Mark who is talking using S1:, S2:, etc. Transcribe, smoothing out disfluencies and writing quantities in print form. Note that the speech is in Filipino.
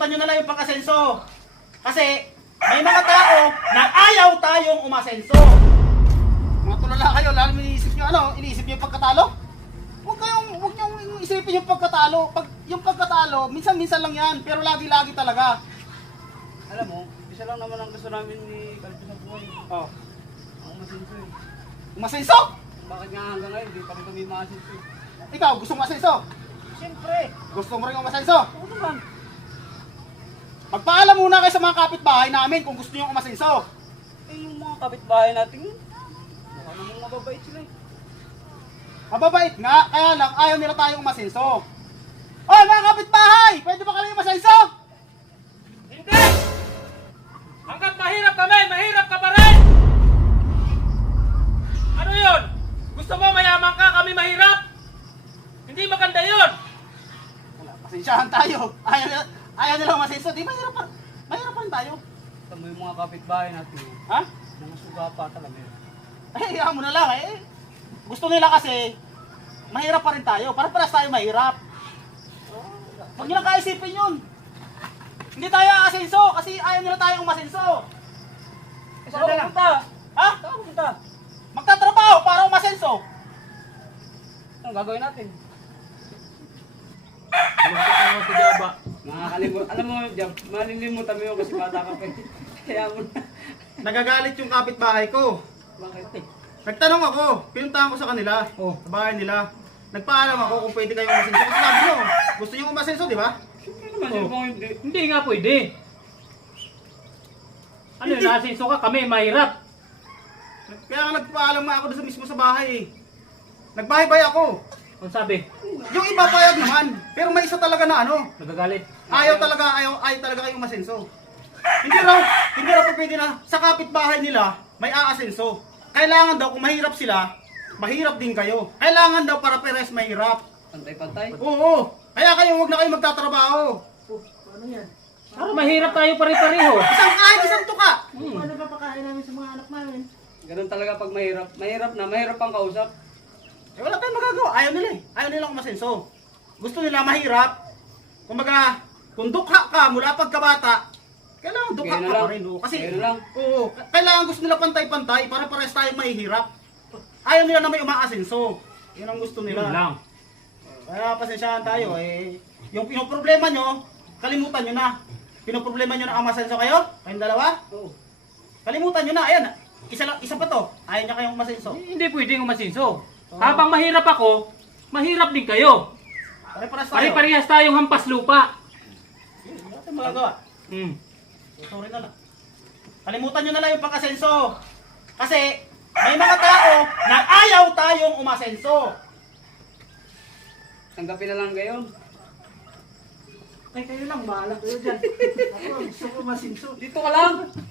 S1: nyo na lang yung pag-asenso. Kasi may mga tao na ayaw tayong umasenso. Mga tulala kayo, lalo iniisip nyo iniisip nyo yung pagkatalo? Huwag nyo isipin yung pagkatalo. Yung pagkatalo, minsan-minsan lang yan, pero lagi-lagi talaga.
S2: Alam mo, isa lang naman ang gusto namin ni Kalpo sa buhay.
S1: Oh.
S2: Ang masinso eh.
S1: Umasenso?
S2: Bakit nga hanggang ngayon, di pa rin kami masinso eh.
S1: Ikaw, gusto mo umasenso?
S2: Siyempre.
S1: Gusto mo rin umasenso?
S2: Oo naman.
S1: Magpaalam muna kayo sa mga kapitbahay namin kung gusto nyo umasenso.
S2: Eh yung mga kapitbahay natin yun, mukha namang mababait sila eh.
S1: Mababait nga, kaya lang ayaw nila tayong umasenso. Oy mga kapitbahay! Pwede ba kami umasenso?
S3: Hindi! Hanggat mahirap kami, mahirap ka pa rin! Ano yun? Gusto mo mayaman ka, kami mahirap? Hindi maganda yun!
S1: Wala, pasensyahan tayo. Ayaw nila umasenso. Di mahirap pa rin tayo.
S2: Ito mo yung mga kapitbahay natin eh.
S1: Ha?
S2: Mga suga pa talaga eh.
S1: Eh, hayaan mo na lang eh. Gusto nila kasi, mahirap pa rin tayo. Para-paras tayo mahirap. Huwag nyo lang kaisipin yun. Hindi tayo aasenso kasi ayaw nila tayong umasenso.
S2: Eh saan ka punta?
S1: Ha?
S2: Saan ka punta?
S1: Magtatrabaho para umasenso.
S2: Anong gagawin natin?
S3: Ano mo si Jaba?
S2: Nakakalimut. Alam mo, Jab, malilimutan mo yun kasi bata ka pa eh. Kaya mo na.
S1: Nagagalit yung kapitbahay ko.
S2: Bakit eh?
S1: Nagtanong ako, pinuntahan ko sa kanila, sa bahay nila. Nagpaalam ako kung pwede kayong umasenso. Kasi sabi nyo, gusto nyo umasenso, di ba?
S2: Siyempre naman, sino bang hindi?
S3: Hindi nga pwede. Ano yun, nasinso ka, kami mahirap.
S1: Kaya nga nagpaalam nga ako doon mismo sa bahay eh. Nagbahay-bay ako.
S3: Ang sabi,
S1: Yung iba payag naman, pero may isa talaga na
S3: nagagalit.
S1: ayaw talaga kayong umasenso. Hindi raw pwede na sa kapitbahay nila may aasenso. Kailangan daw kung mahirap sila, mahirap din kayo. Kailangan daw para peres mahirap.
S2: Pantay-pantay?
S1: Oo. Kaya kayo wag na kayo magtatrabaho.
S3: Para mahirap tayo pare-pareho.
S1: Kahit isang tuka.
S4: Paano ba pakain namin sa mga anak namin?
S2: Ganun talaga pag mahirap. Mahirap pang kausap.
S1: Eh wala tayong magagawa. Ayaw nila eh. Ayaw nilang umasenso. Gusto nila mahirap. Kumbaga, kung dukha ka mula pagkabata, kailangan dukha
S2: Ganyan
S1: ka
S2: na lang.
S1: pa rin. Kasi,
S2: Ganyan na lang.
S1: oo, kailangan gusto nila pantay-pantay para parehas tayong mahihirap. Ayaw nila na may umaasenso. Yun ang gusto nila.
S3: Yun lang.
S1: Kaya pasensyahan tayo eh. Yung pinoproblema nyo, kalimutan nyo na. Pinoproblema nyo na ang masenso kayo? Kayong dalawa?
S2: Oo.
S1: Kalimutan nyo na. Ayan, isa pa to. Ayaw niya kayong masenso.
S3: Hindi pwedeng umasinso. Habang mahirap ako, mahirap din kayo.
S1: Pare-parehas tayo.
S3: Pare-parehas tayong hampas lupa.
S1: Wala tayong magagawa. Sorry na lang. Kalimutan nyo na lang yung pag-asenso. Kasi may mga tao na ayaw tayong umasenso.
S2: Tanggapin na lang gayon.
S4: Ay, kayo lang, bahala kayo dyan. Ako, gusto ko masinso.
S2: Dito ka lang.